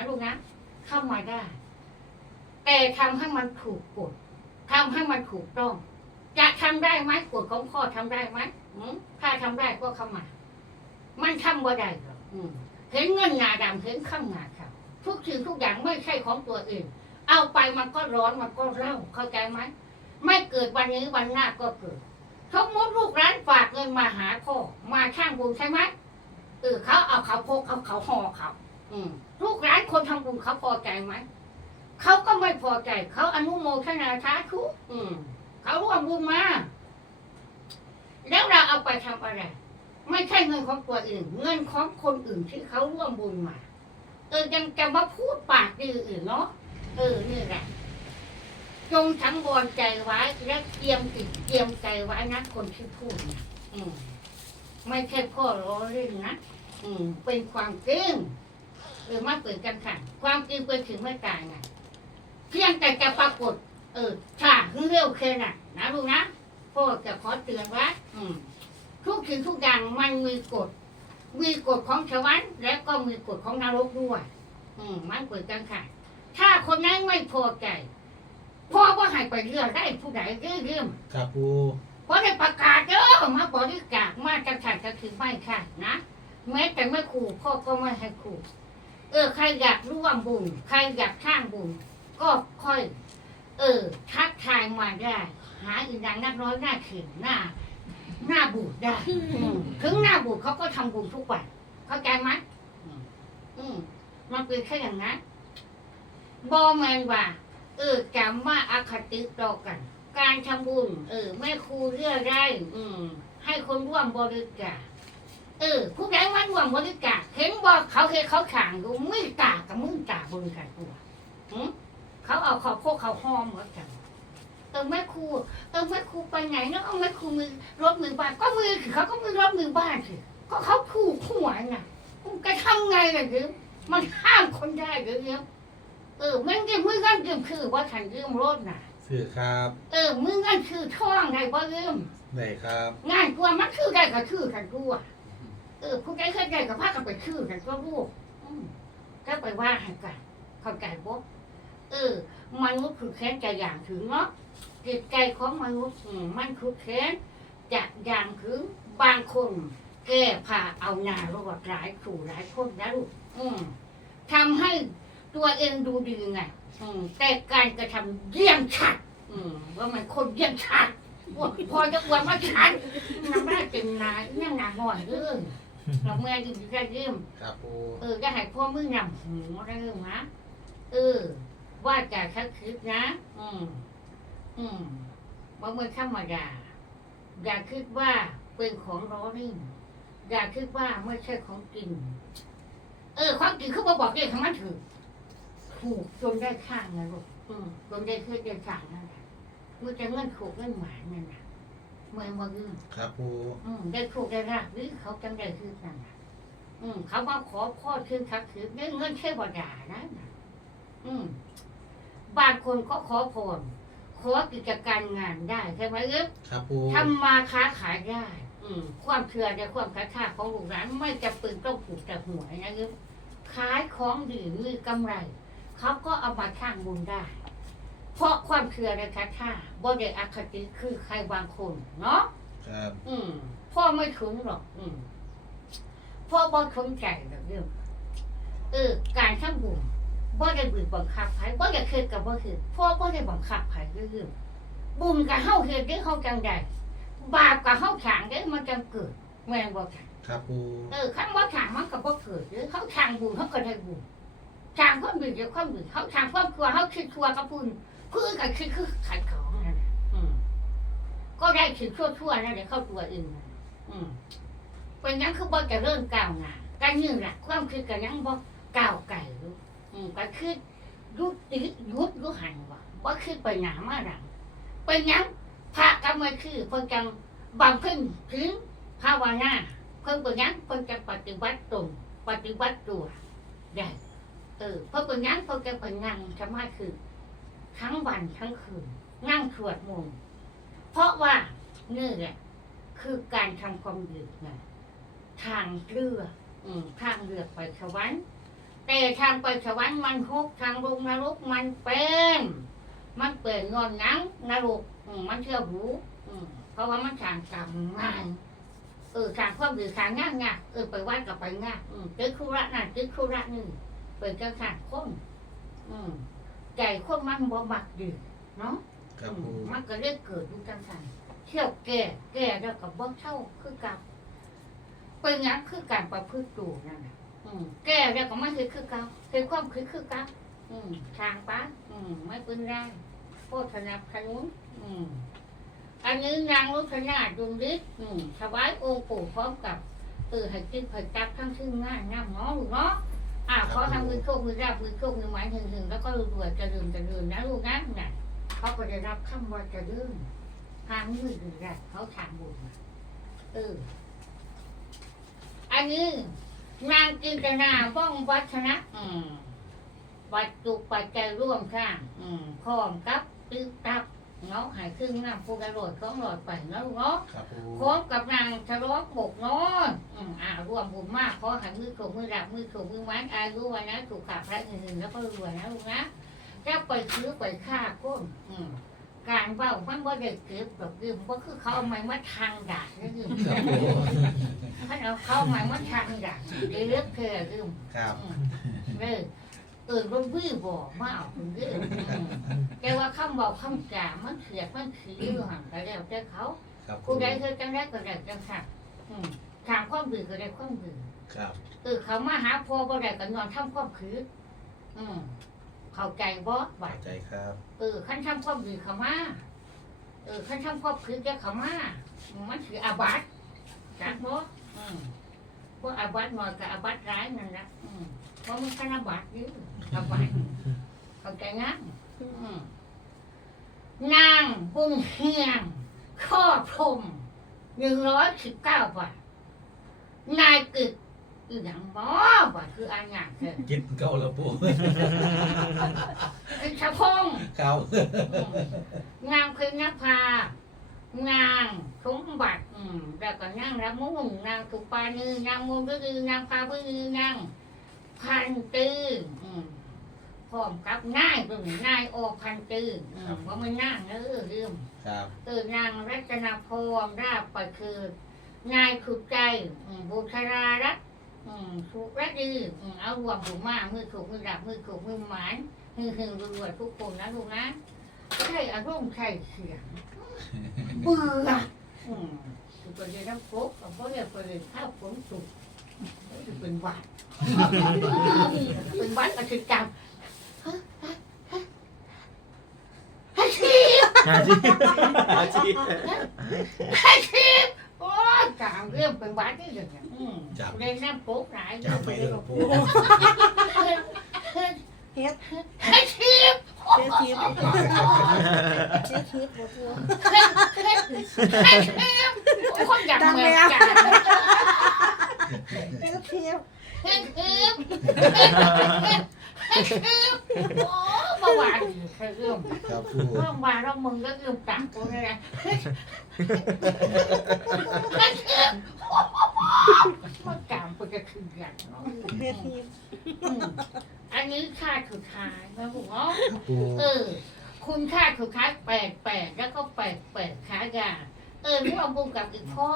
นะลูกนะเข้ามาได้ แต่ทำให้มันถูกกฎทำให้มันถูกต้อง จะทำได้ไหมกฎของพ่อทำได้ไหมถ้าทำได้ก็เข้ามา มันทำบ่ได้หรอกเห็นเงินงาดำเห็นข้ามงาขาวทุกสิ่งทุกอย่างไม่ใช่ของตัวเองเอาไปมันก็ร้อนมันก็เล่าเข้าใจไหมไม่เกิดวันนี้วันหน้าก็เกิดสมมติลูกร้านฝากเงินมาหาพ่อมาช่างบุญใช่ไหมเออเขาเอาเขาพกเอาเขาห่อเขาอืม ลูกร้านคนทำบุญเขาพอใจไหมเขาก็ไม่พอใจ เขาอนุโมทนาสาธุอืมเขาร่วมบุญมา แล้วเราเอาไปทำอะไร ไม่ใช่เงินของตัวอื่น เงินของคนอื่นที่เขาร่วมบุญมา เออยังจะมาพูดปากดีอื่นเนาะเออนี่แหละจงทั้งบนใจไว้และเตรียมติดเตรียมใจไว้นะคนที่พูดนะอืมไม่ใช่พ่อล้อเล่นนะอืมเป็นความจริง ออมาเปิดกันค่ะ ความจริงเป็นถึงไม่ตายไงเพียงแต่จะปรากฏ เออช้าหรือเร็วแค่ไหนนะลูกนะพ่อจะขอเตือนไว่าอืม ทุกสิ่งทุกอย่างมันมีกฎ มีกฎของสวรรค์และก็มีกฎของนรกด้วย อืม มันเปิดกันค่ะ ถ้าคนนั้นไม่พอใจพ่อว่าให้ไปเลือกได้ผู้ใดเรื่องเรื่องครับปูเพราะได้ประกาศเด้อมาบริจาคมาจังฉันจะถือไม่ค่ะนะแม้แต่ไม่ขู่พ่อก็ไม่ให้ขู่ เออ ใครอยากร่วมบุญ ใครอยากข้างบุญ ก็ค่อย เออ ทักทายมาได้ หาอีกอย่างนักน้อยหน้าเข็นหน้า หน้าบูดได้อืมถึงหน้าบูดเขาก็ทำบุญทุกวัน เข้าใจไหมอืมอืม มันเป็นแค่อย่างนั้นบอแมนว่า เออจำว่าอคติต่อกัน การทำบุญ เออแม่ครูเรื่อได้ อืม ให้คนร่วมบริจาค เออผู้ใดมาร่วมบริจาคเห็นบอกเขาเห็นเขาขางดูมือตากับมือตาบริจาคตัวหืมเขาเอาเขาพวกเขาห้อมหมดกันเออแม่ครูเออแม่ครูไปไหนเนาะเอาแม่ครูมือรถมือบ้านก็มือคือเขาก็มือรถมือบ้านสิก็เขาถูกหัวน่ะก็ทำไงล่ะคือมันห้ามคนได้หรือเนี่ยเออมันยังมือกันยืมคือว่าฉันยืมรถน่ะสื่อครับ เออมือกันคือท่องได้ว่ายืมไหนครับงานกลัวมันคือได้ก็คือกันกลัว เออผู้ใดเคยได้ก็พากันไปคือกันก็รู้อืมก็ไปว่าให้กันเข้าใจบ่เออมนุษย์คือแค้นจะอย่างถึงเนาะจิตใจของมนุษย์อืมมันคือแค้นจะอย่างถึงบางคนแก้ผ่าเอาหนารอดหลายสู่หลายคนนะลูกอืมทำให้ตัวเองดูดีไงอืมแต่การกระทำเยี่ยงชัด อืมว่ามันคนเยี่ยงชัด พอจะอวดว่าฉันน้ำได้เป็นนายยังหนาหน่อยเรื่อ เราเมื่อยืมได้ยืมครับปูเออจะให้พ่อมือนำหูได้เรื่องนะเออ ว่าจะชักคิดนะ อืม อืมว่าเมื่อธรรมดาอย่าคิดว่าเป็นของร้อนิ่งอย่าคิดว่าไม่ใช่ของกินเออ ความจริงเขาบอกบอกเรื่องของมันถือถูกจนได้ข้างนะลูกอืมจนได้คือได้ข้างนั่นแหละมันจะเงินถูกเงินหมายนั่นนะ เมื่อมายืมครับปูอืมได้ถูกได้ราบหรือเขาจังได้คือนั่นนะอืม เขามาขอพ่อชื่อทักคือได้เงินเทวดานะน่ะอืมบางคนก็ขอพรขอกิจการงานได้ใช่ไหมเอ๊ะครับปูทำมาค้าขายได้ อืม ความเชื่อและความกระชากของลูกหลานไม่จะเป็นต้องผูกแต่หวยนะเอ๊ะขายของดีมีกำไร เขาก็เอามาสร้างบุญได้ เพราะความเชื่อในคาถาบ่ได้อคติคือใครบางคนเนาะครับอืมพ่อไม่ถึงหรอก อืมพ่อบ่สนใจหรอกเรื่องเออ การทำบุญบ่ได้บีบบังคับใครบ่ได้เคยกับบ่คือพ่อบ่ได้บังคับใครเรื่องบุญกับเฮาเฮ็ดได้เฮาจังไดบาปกับเฮาฉางได้มันจังเกิดแม่นบ่ค่ะครับปูเออคันบ่ฉางมันก็บ่เกิดหรือเขาฉางบุญเขาก็ได้บุญฉางความดีเดี๋ยวความดีเขาฉางความชั่วเขาคิดชั่วกับบุญ เพื่อก็คิดคือขัดของนั่นน่ะอืมก็ได้คิดชั่วๆนั่นแหละเข้าตัวเองน่ะอืมเป็นหยังคือบ่จะเริ่มก้าวหน้าการยืนหลักความคิดกันยังบ่ก้าวไกลอยู่อืมก็คือยุติยุดยุหันว่าว่าคือไปหนามาหลังเป็นหยังพระก็ไม่คือเพิ่นจังบำเพ็ญถึงภาวนาเพิ่นเป็นหยังเพิ่นจะปฏิบัติตนปฏิบัติตัวได้เออเพิ่นเป็นหยังเพิ่นจะไปนั่งสมาธิ ทั้งวันทั้งคืน นั่งสวดมนต์เพราะว่านี่แหละคือการทำความดีไงทางเลือกทางเลือกไปสวรรค์แต่ทางไปสวรรค์มันทุกทางลงนรกมันเป็น มันเปิดงอนนังนรกมันเชื่อหูเพราะว่ามันทางกรรมงานเออทางความดีทางงานงานเออไปวัดกับไปงานอืมตึกคุระนั่นตึกคุระนี่เปิดกระขันคน อืม ใจคนมันบ่มักดีเนาะครับปูมันก็เรียกเกิดอยู่จังสันเที่ยวแก่แก่แล้วกับบ่เท่าคือกับเป็นหยังคือการประพฤติตัวนั่นน่ะอืมแก่แล้วก็ไม่คือคือเก่าคือความคือคือเก่าอืมทางป้าอืมไม่เป็นไรโคตรนับขนุนอืมอันนี้นางรุษนาดุงฤทธิ์อืมถวายองค์ปู่พร้อมกับเออให้กินผัดจับทั้งซึ่งง่ายน้ำเนาะลูกเนาะ อ่าขอทำมือโชคมือราบมือโชคมือหมายถึงถึงแล้วก็รวยๆจะลืมจะลืมนะลูกนะน่ะเขาก็ได้รับคำว่าจะดื้อทางมือหรือไรเขาทางบุญมาเอออันนี้นางจินตนาว่องวัฒนะอืมวัตถุปัจจัยร่วมข้างอืมพร้อมกับตึกตับ เนาะหายครึ่งน้ำผู้กระโดดของหลอดไปเนาะเนาะครับปูพร้อมกับนางทะเลาะปกนอนอืมอ่ารวมบุญมากขอใหายมือถูกมือดับมือถูกมือไม้อายุวันนะถูกขาพระหนึ่งแล้วก็รวยนะลูกนะจะไปซื้อไปฆ่าคนอืมการเว่ามันว่าเด็กเก็บแบบยืมก็คือเขาเอาไม้มาทางด่าเนี่ยยืมครับปูเขาเอาเขาเอาไม้มาทางด่าเลือกเธอยืมครับอืมเลย เออรุ่นพี่บอกมาเอาถึงยืมอืมแต่ว่าคำบอกคำจ่ามันเสียดมันขี้อยู่ห่างแต่แล้วแต่เขาครับปูผู้ใดเคยจังได้ก็ได้จังค่ะอืมถามความดื้อก็ได้ความดื้อครับเออเขามาหาพ่อบ่ได้ก็นอนทำความคืดอืมเข้าใจบ่บาเข้าดใจครับ เออขั้นทำความดีเขามาเออขั้นทำความคือแกเขามามันคืออาบัตจักบ่อืมพวกอาบัตหน่อยกับอาบัตร้ายนั่นแหละอืม เพราะมันขั้นอาบัตนี่อาบัตเข้าใจงั้นอืมนางบุญเฮียงข้อพรมหนึ่งร้อยสิบเก้าบาทนายกึกอีหยังบ่ว่าคืออันหยังเถอะกินเก่าแล้วปูเป็นชะพงครับงามคือนภานางสมบัติอืมแล้วก็นางละมุงนางสุปานีนางมูลดือนางพาพือนาง พันตืออืมพร้อมกับนายตรงนี้นายโอพันตืออืมว่ามันนางเออลืมครับเออนางรัตนพรราบประคือนายขุดใจอืมบุชรารัตน์อืมสุรดีอืมเอารวมถูกมากมือถูกมือดับมือถูกมือหมานมือหึงรวยทุกคนนะลูกนะใช่อารมณ์ใช่เสียงเบื่ออืมคือประเด็นน้ำโป๊กกับประเด็นประเด็นข้าวฝนสุก จะเป็นหวัดเป็นหวัดก็คือจำให้ชีพอาชีพอาชีพให้ชีพโอ้ยกลางเรื่องเป็นหวัดนี่เลยเนี่ยอืมเล่นน้ำโป๊กหลายจับไปเถอะปูเฮ็ดให้ชีพเฮ็ดทิพย์เฮ็ดทิพย์บ่ทัวให้ชีพคนอยากเหมือนกัน เฮ็ดทิพย์เฮ้ยเฮ้ยเฮ้ยโอ้เมื่อวานเคยเรื่องครับปูเมื่อวานเรามึงก็เรื่องต่างกูเลยนะมันกามกูจะคืออย่างเนาะเฮ็ดทิพย์อันนี้ค่าสุดท้ายนะผมเนาะ ครับปูเออ คุณค่าสุดท้าแปดแปดแล้วก็แปดแปดขายา เออนี่เอาบุญกับอีกพ่อ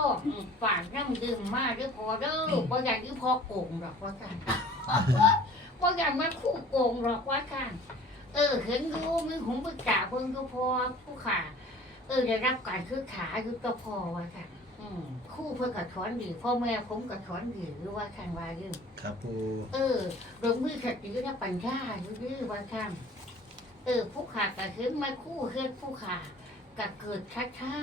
ฝากน้ำดื่มมากด้วยพอเด้อเพราะอย่างที่พ่อโกงหรอกว่ากันว่าอย่างมันคู่โกงหรอกว่ากันเออเห็นดูมีหงมือกาเพิ่งก็พอผู้ขาเออได้รับการซื้อขายคือก็พอว่ากันอืมคู่เพื่อกับถอนดีพ่อแม่ผมกับถอนดีหรือว่าทางวายืมครับปูเออลงมือขัดยื้อนะปัญญายื้อว่าทางเออผู้ขากับเห็นมาคู่เฮ็ดผู้ขากับเกิดชัดชา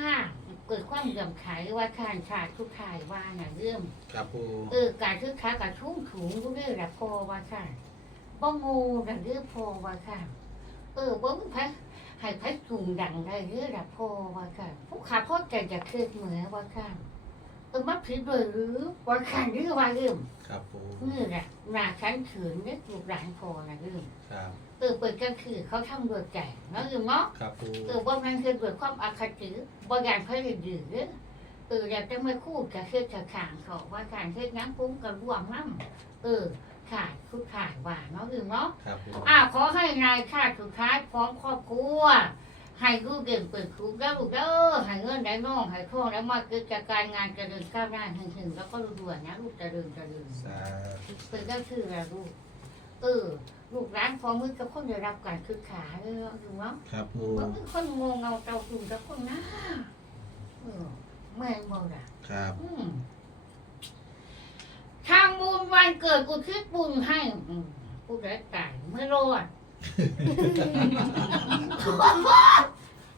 เกิดความเลื่อมใสว่าทานชาติทุกทายว่าน่ะเรื่องครับปูเออการซื้อค้าการชุ่มถุงก็เรื่องแบบพอว่าค่ะบ่งูดังเรื่องพอว่าค่ะ เออบ่มึงพัให้พัดถุงดังได้เรื่องแบบพอว่าค่ะผู้ขาพ่อใจจะเคยเหมือนว่าค่ะ เออมัผิดเลยหรือว่าค่ะหรือว่าเรื่องครับปูนี่แหละหน้าชั้นเขืนเนี่ยถูกหลังพอนะเรื่องครับเออเปิดกลางคืนเขาทำโดยใจเนาะเรื่องเนาะครับปูเออว่ามันคือเกิดความอาคติบางอย่างเขาเรียนดื้อเอออยากจะมาคู่กับเชื่อกับขางเขาว่าการเชื่อน้ำปุ้งกับร่วมน้ำเออขาดคุกขาดว่าเนาะอือเนาะครับปูอ้าวขอให้นายชาติสุดท้ายพร้อมครอบครัว ให้ลูเก่งเปิดคุกแล้วลูกเด้อให้เงินได้น้องให้ทองแล้วมาเกิดจากการงานเจริญก้าวหน้าหึงๆแล้วก็รวยๆนะลูกเจริญเจริญสาธุเป็นก็คืออะไรลูก เออ ลูกร้านพอมือกับคนได้รับการคึกขาเออถูกไหมครับปูว่าเป็นคนงงเงาเตาตุ่มกับคนหน้าเออแม่นบอกอะครับอืมทำบุญวันเกิดกูคิดบุญให้อืมกูได้ตายไม่รอด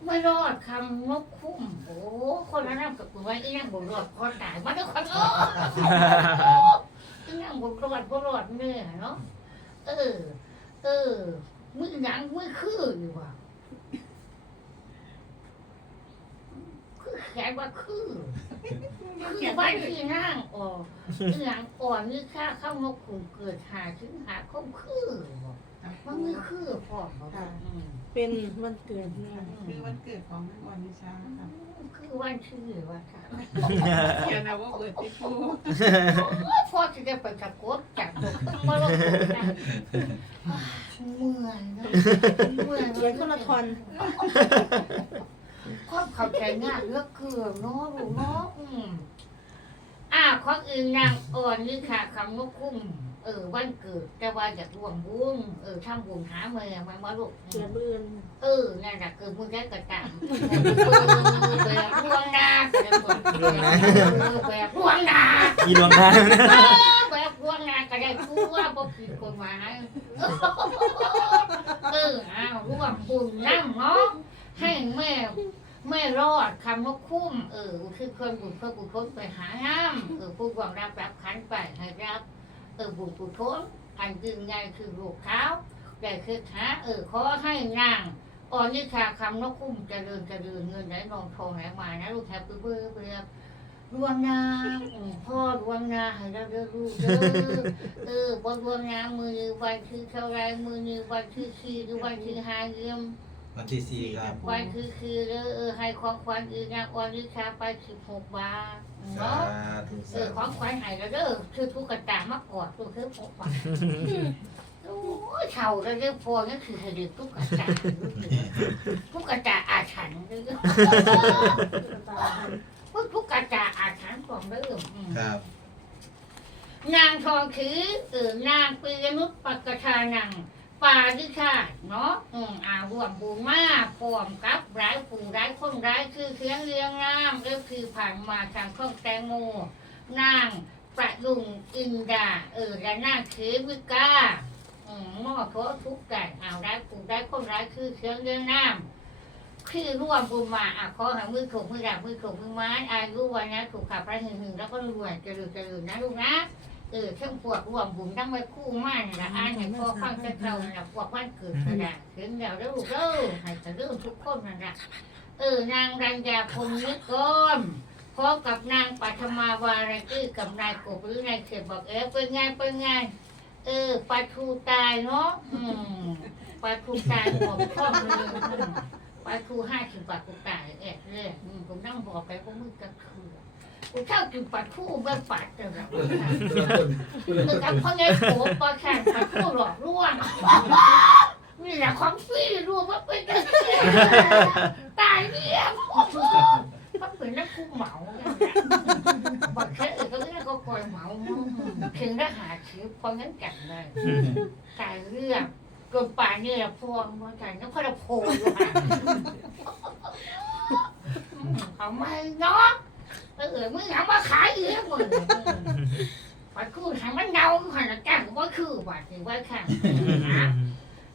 ไม่รอดคำนกคุ้มโอ้คนละน้ำกับกูไว้อีนั่งบนรอดพอตายมาทุกคนโอ้อีนั่งบนรอดบนรอดเนี่ยเนาะเออ เออมือหยังมือคืออยู่ว่ะคือแขนว่าคือคือบ้านคือนั่งออกอีหยังอ่อนนี่ค่าข้างนกขุมเกิดหาถึงหาข้อมคือบอกมันไม่คือพอบอกว่าอืม เป็นวันเกิดเนี่ยคือวันเกิดของนางวันนิชาค่ะคือวันชื่อว่าค่ะเขียนเอาว่าเกิดที่ปูพ่อจะได้ไปกับกดจากตัวขึ้นมาลงได้เมื่อยเนอะเมื่อยเขียนคนละทอนความเข้าใจง่ายเหลือกเกือเนาะลูกเนาะอืมอ่า ของอื่นนางอ่อนนี่ค่ะคำนกคุ้มเออวันเกิดแต่ว่าอยากรวมบุญเออทำบุญหาเมื่อมันมาลูกเกิดมื่นเออนั่นแหละคือมึงได้กระตามแบบรวงนาแบบรวงนามีดวงดาวนะเออแบบรวงนาก็ได้คู่ว่าบ่ผิดกฎหมายเอออ้าวร่วมบุญน้ำเนาะให้แม่ แม่รอดคำว่าคุ้มเออคือคนบุญเพื่อบุญทนไปหาน้ำเออผู้หวังรับรับขันไปให้รับ เออบุญบุญทนอันยืนยันคือลูกเท้าแต่คือหาเออขอให้นางอ่อนนิชาคำนกคุ้มเจริญเจริญเงินไหลนองทองไหลมานะลูกแฮปปี้เบอร์เบอร์รวงนาพ่อรวงนาให้เราเด้อลูกเด้อเออบนรวงนามือวันคือเท่าไรมือนี้วันคือสี่หรือวันคือห้าเยี่ยม วันที่สี่ครับวันคือคือเด้อเออให้ของขวัญอีกนางอ่อนนิชาไปสิบหกบาทสาเนาะธุเอสาอของธุขวัญให้เราเด้อคือทุกกระตามากอดตัวคือพกบาทโอ้ยเท่าแล้วเรื่องพอนั่นคือให้ดึกทุกกระจาทุกกระจาอาถรรพ์เลยพวกทุกกระจาอาถรรพ์ของเรื่องอืม ครับนางทองคือเออนางปียนุชปกทานัง ปาดิชาติเนาะอืมอาห่วมบูมาพร้อมกับร้ายผู้ร้ายคนร้ายคือเคียงเรียงงามก็คือผ่านมาทางข้องแตงโมนางประยุงอินดา เออและนางเควิกาอืมหม้อเพราะทุกข์กันเอาได้ปลูกได้คนร้ายคือเชื้อเรื่องน้ำคือร่วมบุญมาอะขอหามือถูกมือดับมือถูกมือไม้อายุวันนะถูกขับไปหึงหึงแล้วก็รวยเจริญเจริญนะลูกนะ เออเครื่องปวดร่วมบุญตั้งไว้คู่มากนี่ละอ่านให้พ่อฟังแต่เขานี่ละพวกวันเกิดกระดาษถึงเดี๋ยวเด้อลูกเด้อให้จะเรื่องทุกคนนั่นละเออนางรัญญาพรหมนิกรพร้อมกับนางปัทมาวารีกือกับนายกบหรือนายเขียบบอกเอ๊ะเป็นไงเป็นไงเออปลาทูตายเนาะอืมปลาทูตายหมดข้อมืออืมปลาทูห้าสิบบาทกูตายแอบเลยอืมผมนั่งบอกไปว่ามึงกระคือ กูเช่ากินปลาทูไม่ปัดแต่ละคนนะคือกับพ่อไงโผล่ปลาแข่งปลาทูหลอกล่วงนี่แหละของฟรีรวมว่าเป็นตายเนี่ยมันเป็นนักคู่เหมาบักแค่เออก็เรียกก็คอยเหมาถึงได้หาชื่อพราะงั้นกันเลยกายเรื่องจนป่านนี่แหละพวงมากันแล้วพอเราโผล่เอาไม่เนาะ เออมึงเอามาขายเยอะมึงไปคู่ทางมันเดาหันแก้งว่าคือว่าถือว่าค่ะนะ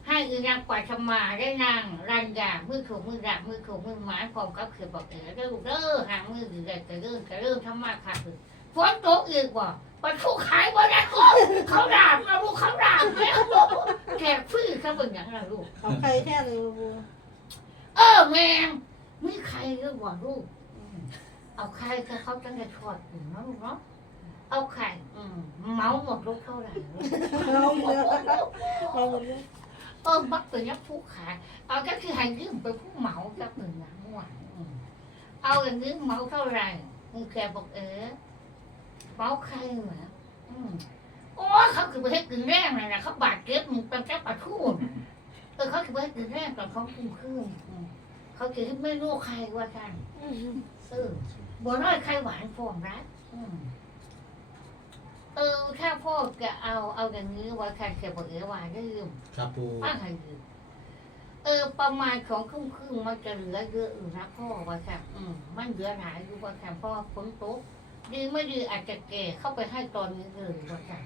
ให้อีนางปล่อยธรรมาได้นางรัญญามือถูกมือดับมือถูกมือหมายพร้อมกับเขือบอกเออเด้อเด้อหางมือดีเลยกระเริ่มกระเริ่มทำมาค่ะคือฝนตกอีกว่าไปคู่ขายบ่ได้เขาด่าเราลูกเขาด่าแล้วแขกฟื้นเขาเป็นอย่างไรลูกเอาใครแท้เลยบัวเออแม่งมีใครเรื่องว่าลูกอืม เอาใครก็เขาจะได้ทอดถึงเนาะลูกเนาะเอาไข่อืมเมาหมดลูกเท่าไหร่ลูกเราเยอะเราหมดเลยเออมักเป็นยักษ์ผู้ขายเอาก็คือให้ยืมไปผู้เหมากับหนึ่งอย่างม่วนอืมเอาอย่างนี้เหมาเท่าไหร่มึงแกบอกเออเมาใครเหรออืมโอ้ยเขาคือประเทศกึ่งแรงเลยนะเขาบาดเจ็บมึงเป็นแค่ปะทูนเออเขาคือประเทศกึ่งแรงตอนเขาคุ้มครึ่งอืมเขาคือไม่รู้ใครว่ากันเออ บัวน้อยใครหวานฟองรักอืมเออถ้าพ่อจะเอาเอาอย่างนี้ว่าใครเสียบอกเอ๋ว่าลืมครับปูป้าใครลืมเออประมาณของครึ่งครึ่งๆมันจะเหลือเยอะอยู่นะพ่อว่าค่ะ อืมมันเหลือหลายอยู่ว่าค่ะพ่อฝนตกดีไม่ดีอาจจะแก่เข้าไปให้ตอนนี้เลยว่าค่ะ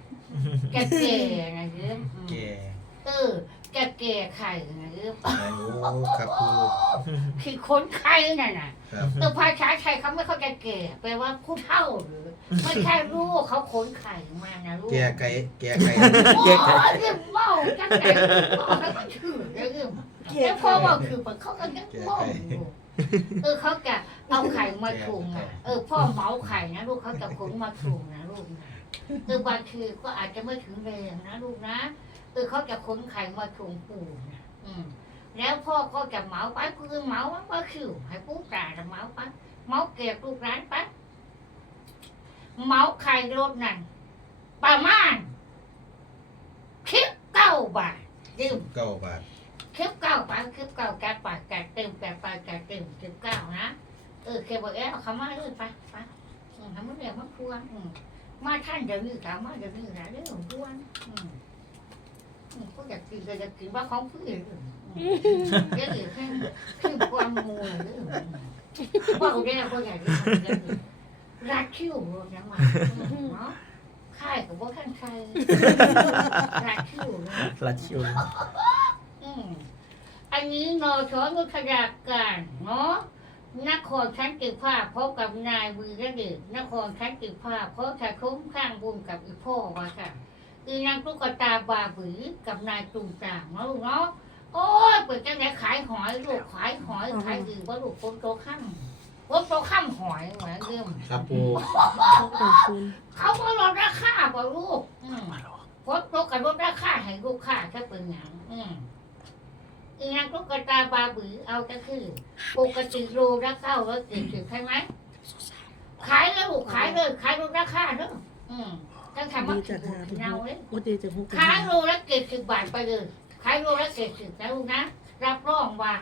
แกแก่ไงเริ่มแกเออ แกแก่ไข่ไงเริ่มโอ้ครับปูคือคนไข่น่ะน่ะครับเออภาษาไทยเขาไม่เข้าใจแก่แปลว่าผู้เฒ่าหรือไม่ใช่ลูกเขาขนไข่มานะลูกแกไก่แกไก่โอ้ยเรื่องเมาจังไหนเมาแล้วก็ถือเรื่องแล้วพอว่าคือมันเขาก็ยังเมาอยู่เออเขาจะเอาไข่มาถุงอะเออพ่อเมาไข่นะลูกเขาจะขนมาถุงนะลูกนะเออบางทีก็อาจจะไม่ถึงแรงนะลูกนะ เออเขาจะขนไข่มาถุงปู่นะอืม แล้วพ่อก็จะเหมาไปคือเหมาว่าคิวให้ปู่ตาจะเหมาไปเหมาเก็บลูกร้านไปเหมาไข่รถนั่นประมาณคิดเก้าบาทดื่มเก้าบาทคิดเก้าบาทคิดเก้าแกะปากแกะเต็มแกะปากแกะเต็มคิดเก้านะเออเคบอกเอ๊ะเอาคำมาเลยไปไปอืมทำมันเรียกมันควรอืมมาท่านเดี๋ยวนี้ถามมาเดี๋ยวนี้นะเรื่องของควรอืมอืม ก็อยากกินก็อยากกินว่าของผู้อื่นเดี๋ยวอื่นให้ขึ้นความมัวเรื่องว่าเขาได้ก็อยากกินเรื่องอื่นรักคิ้วรถยังมาเนาะค่ายกับว่าข้างใครรักคิ้วเนาะลัดชิวอืมอันนี้นอชอนุทยาการเนาะนครชั้นติภาพพบกับนายวีระเดชนครชั้นติภาพเพราะชายคุ้มข้างบุญกับอีพ่อว่าค่ะ คือนางตุ๊กตาบาบือกับนายตุงจางเนาะลูกเนาะโอ้ยเปิดจังไหนขายหอยลูกขายหอยขายดีว่าลูกคนโตข้ามคนโตข้ามหอยเหมือนเดิมครับปูเขาก็ลดราคาบ่ลูกอืมคนโตกับลดราคาให้ลูกค้าถ้าเป็นหยังอืมอีนางตุ๊กตาบาบือเอาก็คือปกติโลละเก้าร้อยเจ็ดสิบใช่ไหมขายแล้วลูกขายเลยขายลดราคาเด้ออืม ตั้งแต่มาดีถึจากงหาทุกเงาเลยโอ้ดีจากหกขายโลละเจ็ดสิบบาทไปเลยขายโลละเจ็ดสิบนะลูกนะ รับรองว่า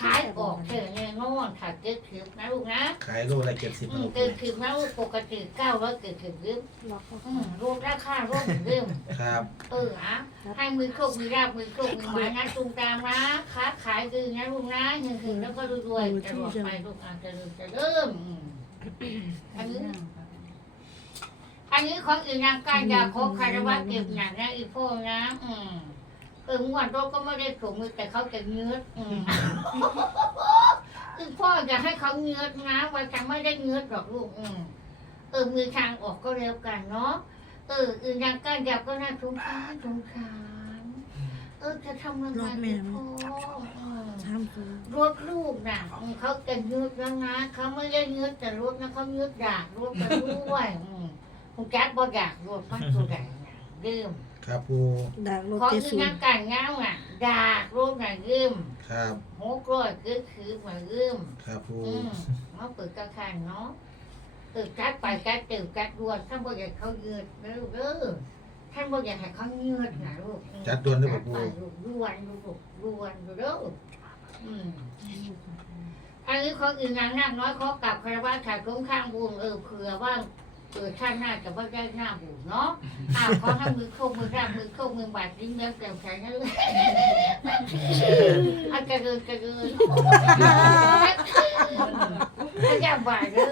ขายออกเถอะแน่นอนค่ะเจ็ดสิบนะลูกนะขายโลละเจ็ดสิบอืนะมลูกเจ็ดสิบนะลูกปกติเก้าร้อยเจ็ดสิบเริ่มล็อกเข้าอืมรวมราคารวมเริ่มครับ เอออะให้มือโชคมีราบมือโชคมีหมายนะตุงตามนะค้าขายดีนะลูกนะเฮงๆแล้วก็รวยๆจะรวยไปลูกอาจจะเริ่มจะเริ่มอืมอันนี้ อันนี้ของอีนางการยาโคคารวะเก็บหนักนะอีพวกนะอืมเออมวนโรคก็ไม่ได้ถูกมือแต่เขาจะเงื้ออืมอีพ่อจะให้เขาเงื้อนะว่าจะไม่ได้เงื้อหรอกลูกอืมเออมือทางออกก็เร็วกันเนาะเอออีนางการยาก็น่าสงสารสงสารเออจะทำยังไงอีพ่อรถลูกน่ะเขาจะยืดแล้วนะเขาไม่ได้ยืดแต่รถนะเขายืดดากรถไปด้วยอืม คุณแจ๊ดบอกอยากรถมันตัวใหญ่น่ะยืมครับปูดักรถของเจอีสูนักการเงาอะดากรถน่ะยืมครับหกร้อยคือคือมายืม ครับปูอืมมาเปิดกระคันเนาะเออกัดไปกัดตื่นกัดดวนท่านบอกอยากเขายืดนะลูกเด้อท่านบอกอยากให้เขายืดนะลูกอืมจัดด่วนด้วยกับ่ดปูไปลูกดวนลูกดวนดูเด้ออืมอันนี้เขาอื่นนางนาคน้อยเขากลับคารวะถ่ายคุ้มข้างบุญเออเผื่อว่า เออชาติหน้าจะว่าได้หน้าบุญเนาะอ้าวเขาให้มือโคกมือราบมือโคกมือบาดยิ้มเยิ้มแจ่มใสนั่นเลยอาจจะเดินจะเดินอาจารย์บาดเลย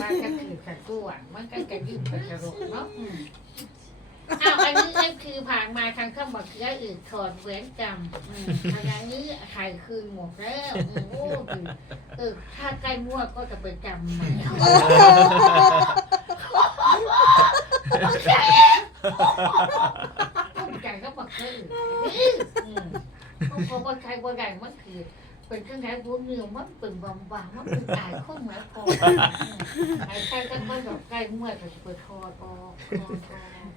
บาดก็คือขัดตัวมันก็จะยืดไปกระโดดเนาะ อ้าวอันนี้นั่นคือผ่านมาทางข้ามบักเสืออื่นถอดเว้นจำอืมอันนี้ไข่คืนหมดแล้วอืมโอ้ดีเออถ้าใกล้มั่วก็จะไปจำใหม่เอาโอเคต้องใจก็บักเสืออื่นอืมเพราะว่าใครบ่ได้มันคือเป็นเครื่องใช้บุญเนือมันเป็นบำบัดมันเป็นตายข้นแล้วพอไอ้ใครก็ไม่ดอกใกล้มื่อจะไปทอดออกทอดออก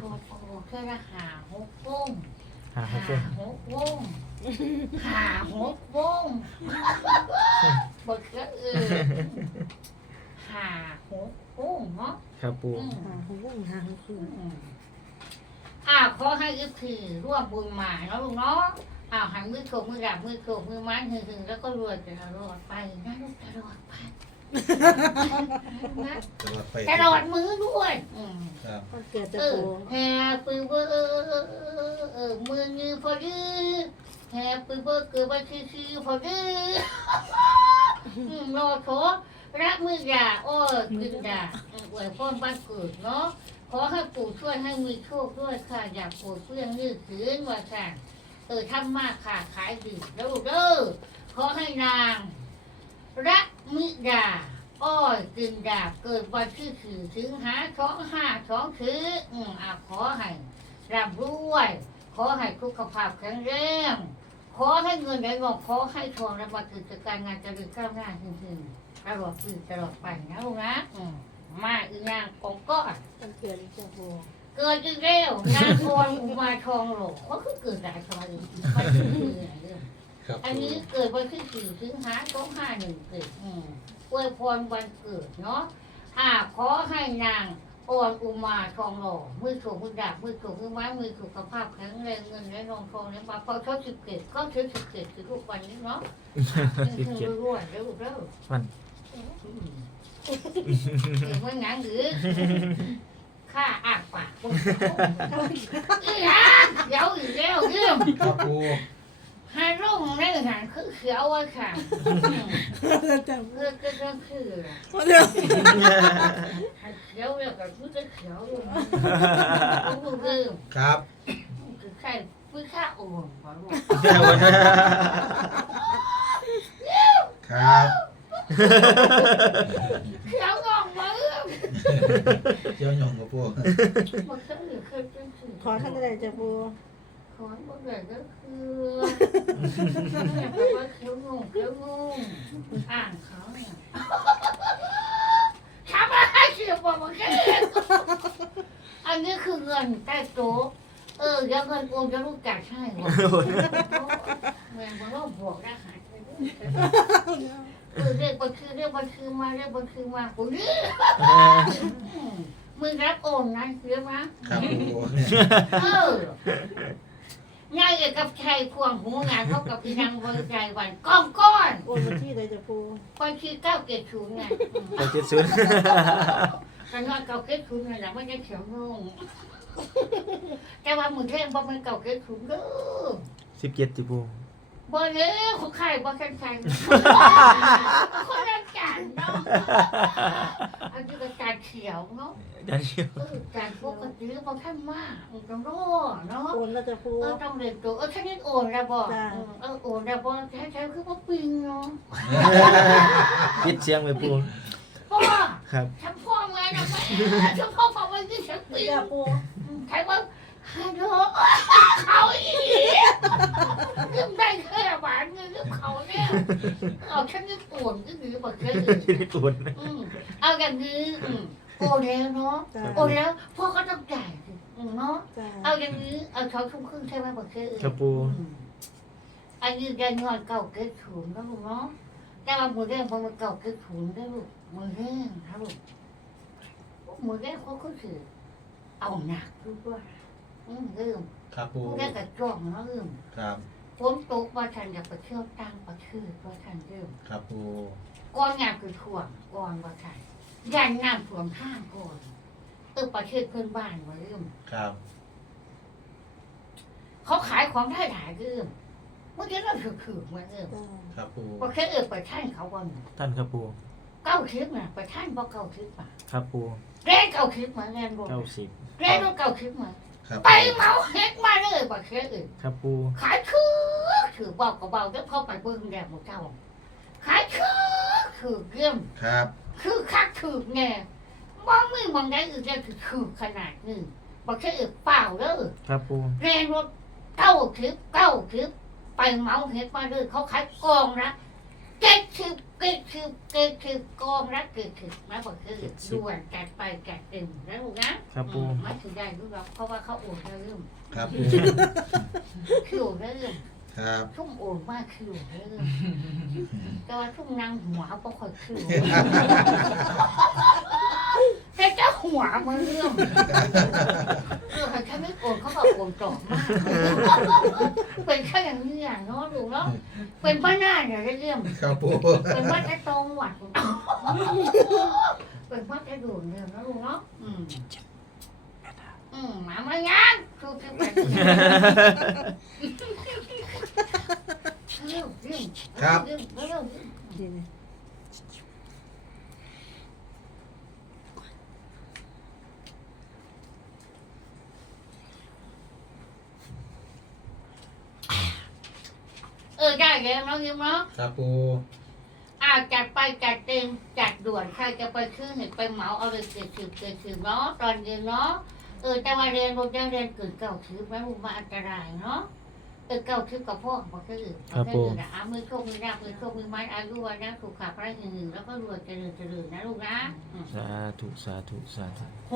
ทอดออกแค่ละหาหกวงหาหาเพื่อนหกวงหาหกวงบทก็เออหาหกวงเนาะครับปูอืมหาหูวงหาหูคืออืมอ้าวขอให้อีกทีร่วมบุญมาเนาะลูกเนาะอ้าวหันมือโขกมือดับมือโขกมือไม้หึงๆแล้วก็รวยจะตลอดไปนะลูกตลอดไป นะตลอดไปตลอดมือด้วยอืม ครับมันเกิดจะเออปูแฮปปี้เบอร์เออมือนี้พอดีแฮปปี้เบอร์เกิดวันที่สี่พอดีอืมรอโถรักมือยาโอ้ยกินยาอืมอวยพรบ้านเกิดเนาะขอให้ปู่ช่วยให้มีโชคด้วยค่ะอยากปู่เพื่อนยืดขืนว่าสั่งเออทำมากค่ะขายดีแล้วเด้อขอให้นาง รักมิดา อ้อยกินดาบเกิดวันที่สี่สิงหาสองห้าสองคืออืมอะขอให้ร่ำรวย ขอให้สุขภาพแข็งแรงขอให้เงินไหลงอกขอให้ทองและมากิจการงานเจริญก้าวหน้าจริงๆตลอดปีตลอดไปนะลูกนะอืมมาอีกอย่างของก็มันเกิดจะปูเกิดอีกแล้วนางออนอุมาทองหลงเขาคือเกิดหลายสมัยไม่ใช่เรื่อ ครับอันนี้เกิดวันที่สี่สิงหาสองห้าหนึ่งเกิดอืมอวยพรวันเกิดเนาะอ่าขอให้นางอ่อนอุมาทองหล่อมือถูกมือดาบมือถูกมือไม้มือสุขภาพแข็งแรงเงินและทองทองและมาพอเขาสิบเกิดก็เชื่อสิบเกิดคือทุกวันนี้เนาะสิบเจ็ดรวยเร็วเร็ววันเดี๋ยวมันหนังหรือข้าอาปากมึงอีหยังเดี๋ยวอีกแล้วเรื่องครับปู ฮารุ่งในหางคือเขียวอะค่ะจะเพื่อก็ก็คือเดี๋ยวเขียวแล้วก็คือจะเขียวลงรู้เรื่องครับคือใครคือข้าโอ่งบอกว่าครับเขียวงองมาเรื่องเจ้าหยองกับปูมันก็เหลือเคยเป็นสื่อขอท่านอะไรจะปูข อมันเหลือก็คือแปลว่าเขียวงงเขียวงงอ่านเขาเนี่ยทำอะไรเสียบอกมันแค่อันนี้คือเงินใต้โต๊ะเออเดี๋ยวเงินโอนจะรู้จักใช่ไหมแม่บอกว่าบวกได้หายไปเออเรียกบัญชีเรียกบัญชีมาเรียกบัญชีมากูเรียกมึงรับโอนนะเรียกมาครับเออ ง่ายกับชัยพวงหูงานเขากับพี่นางบริใจวันก้องก้อนโอนมาที่ใดจะปูบัญชีเก้าเกตศูนย์ไงไปเจ็ดศูนย์กันว่าเก้าเกตศูนย์ไงแหละไม่ได้เขียวงงแต่ว่ามึงเท่งบ่เป็นเก้าเกตศูนย์เด้อสิบเจ็ดจิปู บ่เลยเขาขายบ่แข่งขันคนละกันเนาะอันนี้ก็การเขียวเนาะยันเชียวเออการปกติบางท่านมากมันต้องรอเนาะโอนแล้วจะปูเออต้องเรียนตัวเออแค่นี้โอนแล้วบ่จ้ะเออเออโอนแล้วบ่แท้ๆคือบ่ปิงเนาะปิดเสียงไปปูพ่อครับฉันพ่อมานะแม่ฉันพ่อบอกว่าที่ฉันปิงจะปูใครว่า ฮัลโหลเขาอีกยังได้แค่หวานเงินกับเขาเนี่ยเอาฉันนี่ปวดก็คือบอกแค่อื่นที่ได้ปูนอืมเอาอย่างนี้อืมโอนแล้วเนาะจ้าโอนแล้วพ่อก็ต้องจ่ายสิอืมเนาะ จ้าเอาอย่างนี้เอาช้อนทุ่มครึ่งใช่ไหมบอกแค่อื่นครับปูอืมอันนี้ได้เงินเก่าเกิดถุนนะลูกเนาะแต่ว่ามือแรกพอมันเก่าเกิดถุนได้ลูกมือแรกครับลูกมือแรกเขาก็คือเอาหนักลูกด้วย อืมเริ่มครับปูผู้ได้กระจ้องเนาะเริ่มครับฝนตกว่าฉันอยากไปเที่ยวต่างประเทศว่าฉันเริ่มครับปูก้อนงานคือถ่วงก้อนว่าฉันยันน้ำถ่วงข้างก่อนเออประเทศเพื่อนบ้านว่าเริ่มครับเขาขายของได้หลายเริ่มเมื่อกี้เราถือถือๆมาเริ่มจ้าครับปูพอแค่เออไปท่านเขาวันท่านครับปูเก้าคลิปน่ะไปท่านบอกเก้าคลิปมาครับปูเรียนเก้าคลิปมาเรียนรู้เก้าสิบเรียนรู้เก้าคลิปมา ครับไปปูเหมาเฮ็ดมาเลยบอกแค่เออครับปูขายคือถือเบากับเบาแล้วพอไปเบิ่งแดดหมดเจ้าขายคือคือเกี่ยมครับ คือคักคือแน่มองมือมองได้อื่นได้คือคือขนาดนี้บอกแค่เออเปล่าเด้อครับปูเรียนรถเก้าคลิปเก้าคลิปไปเหมาเฮ็ดมาเลยเขาขายกองละ เจ็ดสิบเจ็ดสิบเจ็ดสิบกองละเจ็ดสิบมาบอกคือด่วนจัดไปจัดเต็มนะลูกนะครับปูอืมมาถึงได้รู้หรอกเพราะว่าเขาโอนได้เรื่องครับปูคิวได้เรื่องครับชุ่มโอนมากคิวได้เรื่องแต่ว่าชุ่มนางหัวเขาบ่ค่อยคิวแต่ เจ้าหัวมันเรื่องเออแค่ไม่โกนเขาบอกโกนจอกมากเป็นแค่อย่างนี้อะเนาะลูกเนาะเป็นบ้าหน้าเนี่ยเรื่องครับปูเป็นวัดไอ้ตรงหวัดเป็นวัดไอ้ดูนเนี่ยนะลูกเนาะอืมอืมมามายังครูคือไปเร็วเร็วครับ เร็วเร็ว ดีนะ เออได้แล้วน้องยิ้มเนาะครับปูอ่าจัดไปจัดเต็มจัดด่วนใครจะไปขึ้นเห็นไปเหมาเอาเลยเกิดถือเกิดถือเนาะตอนเย็นเนาะเออแต่ว่าเรียนรถยังเรียนเกิดเก่าถือไม่รู้มาอันตรายเนาะเออเก่าถือกับพ่อบอกก็อื่นครับก็ผมอื่นอะเอามือโชคมือดาบมือโชคมือไม้อายุวันนะถูกขับไล่หนึ่งแล้วก็รวยเจริญเจริญนะลูกนะอืมสาธุสาธุสาธุ